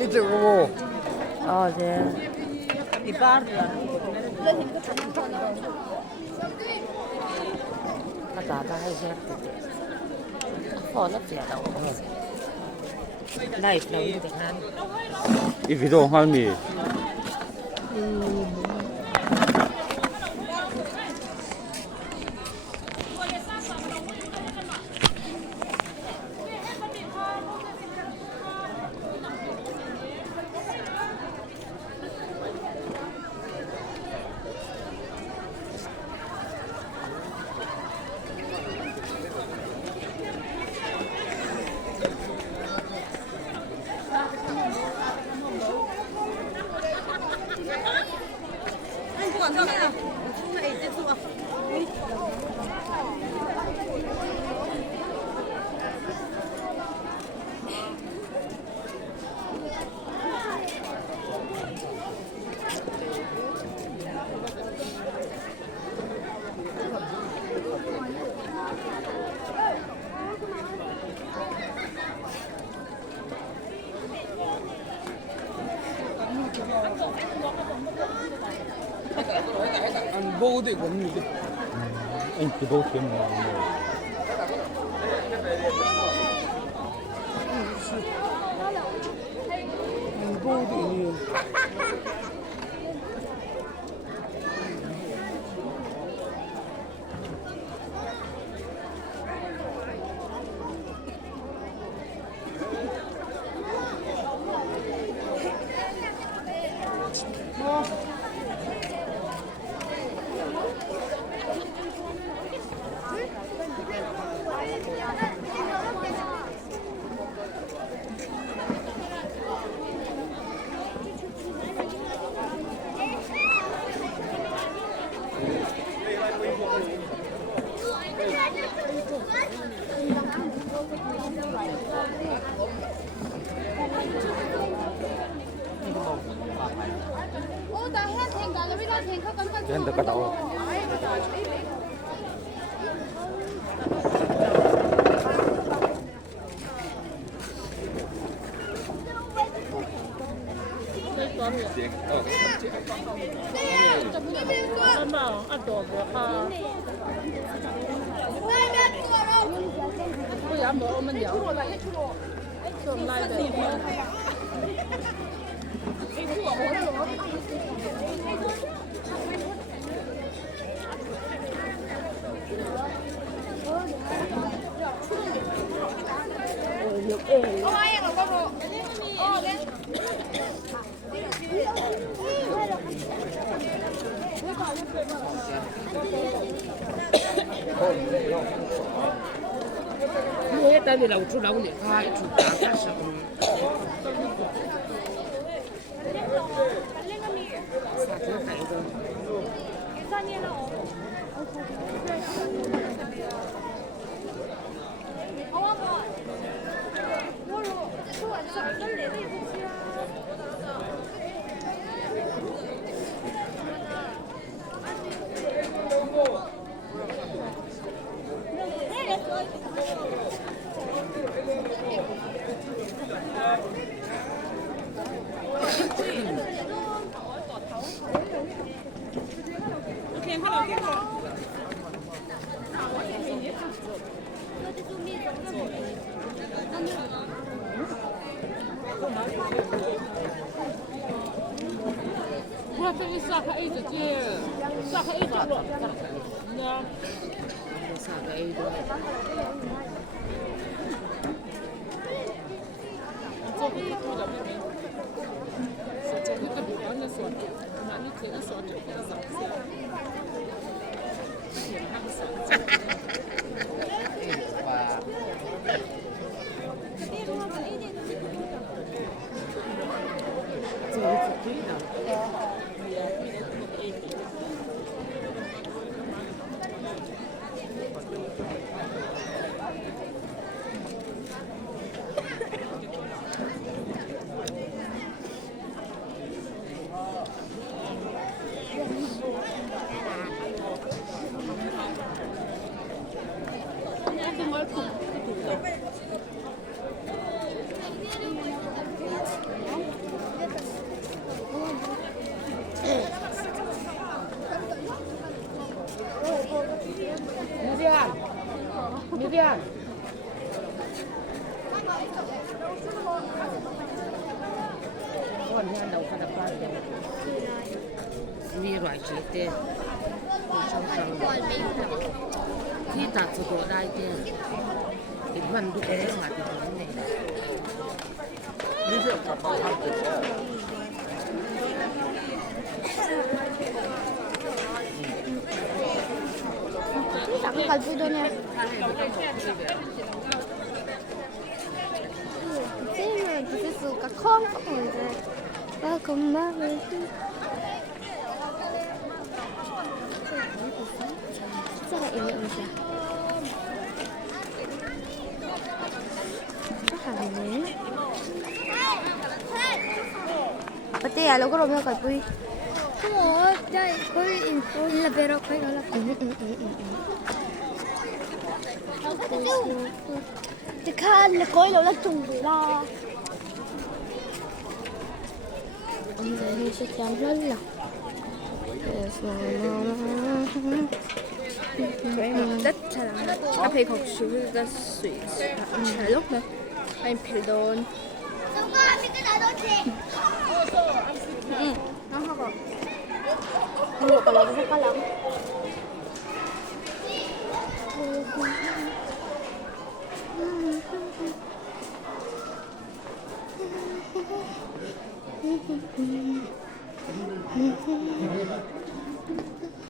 이제 오고. 아, 네. Di parla. Patata hay certo. Poi nó chè đâu. Này đâu như thế này. 이 비도 할미. 안 먹어도 이거 없는데. 이 비도 때문에. 안 먹어도 이거. 된다 갔다 와. 왜 딸이라고 주라고 내가 줄까? 와, 저기 싸가 A지. 싸가 A지. 나 싸가 A지. 저기 또 잡네. 저기 또 뭐하냐 소리. 많이 제가 소리 해서. Gian. Con nha đầu con là con đâu. Vì loại chế tê. Trong trong. Khi ta cho đồ đai tê. Cái phần đục cái mà thì nó này. Tặng cái gì đâu nè. 쌤은 부지수가 커 이제 나 겁나게 숫자가 있는지 하네. 어때요? 로그로 몇 갈 뿌이? Ủa, đây, có là về đâu phải gọi là thì khăn là coi là trùng rồi đó. 오늘 시장 랄라. rất là cà phê khẩu sứ ra sủi trà lúc này anh phải đồn nó 하고 이거 걸어도 색깔나.